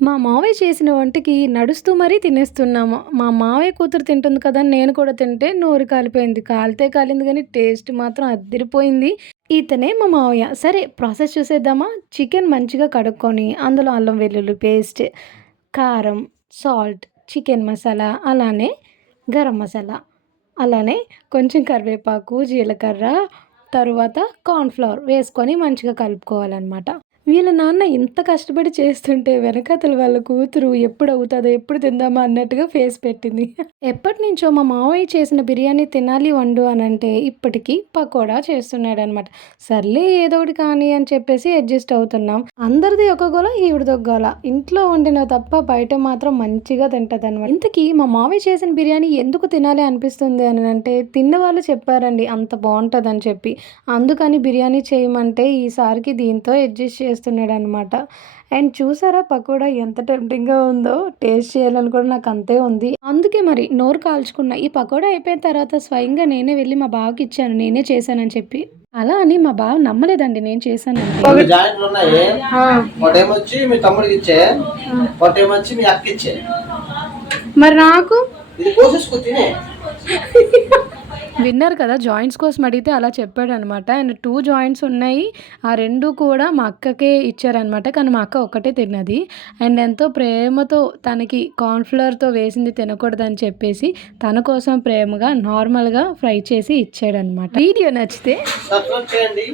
మా మావయ్య చేసిన వంటకి నడుస్తూ మరీ తినేస్తున్నాము. మా మావయ్య కూతురు తింటుంది కదా అని నేను కూడా తింటే నోరు కాలిపోయింది. కాలితే కాలింది గానీ టేస్ట్ మాత్రం అద్దిరిపోయింది. ఇతనే మా మావయ్య. సరే ప్రాసెస్ చూసేద్దామా? చికెన్ మంచిగా కడుక్కొని అందులో అల్లం వెల్లుల్లి పేస్ట్, కారం, సాల్ట్, చికెన్ మసాలా, అలానే గరం మసాలా, అలానే కొంచెం కరివేపాకు, జీలకర్ర, తరువాత కార్న్ ఫ్లోర్ వేసుకొని మంచిగా కలుపుకోవాలనమాట. వీళ్ళ నాన్న ఇంత కష్టపడి చేస్తుంటే వెనకాతల వాళ్ళ కూతురు ఎప్పుడవుతదో, ఎప్పుడు తిందామా అన్నట్టుగా ఫేస్ పెట్టింది. ఎప్పటినుంచో మా మావయ్య చేసిన బిర్యానీ తినాలి వండు అనంటే ఇప్పటికి పకోడా చేస్తున్నాడనమాట. సర్లే ఏదోకటి కానీ అని చెప్పేసి అడ్జస్ట్ అవుతున్నాం. అందరిది ఒక గోల, ఈవిడది ఒక గోల. ఇంట్లో వండినవి తప్ప బయట మాత్రం మంచిగా తింటదనమాట. ఇంతకీ మా మావయ్య చేసిన బిర్యానీ ఎందుకు తినాలి అనిపిస్తుంది అనంటే తిన్నవాళ్ళు చెప్పారండి అంత బావుంటదని చెప్పి. అందుకని బిర్యానీ చేయమంటే ఈసారికి దీంతో అడ్జస్ట్ చేస్తున్నాడనమాట. అండ్ చూసారా పకోడా ఎంత టెంప్టింగ్‌గా ఉందో. టేస్ట్ చేయాలని కూడా నాకు అంతే ఉంది. అందుకే మరి నోరు కాల్చుకున్న. ఈ పకోడా అయిపోయిన తర్వాత స్వయంగా నేనే వెళ్లి మా బావకిచ్చాను. నేనే చేశానని చెప్పి. అలా అని మా బావ నమ్మలేదండి నేను చేశానని. 2 జాయింట్లున్నాయి. ఆ! ఒకటేమొచ్చి మీ తమ్ముడికిచ్చే, ఒకటేమొచ్చి మీ అక్కకిచ్చే. మరి నాకు? ఇది కోసేసుకో తినే. విన్నారు కదా! జాయింట్స్ కోసం అడిగితే అలా చెప్పాడనమాట. అండ్ 2 జాయింట్స్ ఉన్నాయి. ఆ 2 కూడా మా అక్కకే ఇచ్చారనమాట. కానీ మా అక్క ఒక్కటే తిన్నది. అండ్ ఎంతో ప్రేమతో తనకి కార్న్ ఫ్లోర్‌తో వేసింది తినకూడదని చెప్పేసి తన కోసం ప్రేమగా నార్మల్‌గా ఫ్రై చేసి ఇచ్చాడనమాట. వీడియో నచ్చితే సబ్స్క్రైబ్ చేయండి.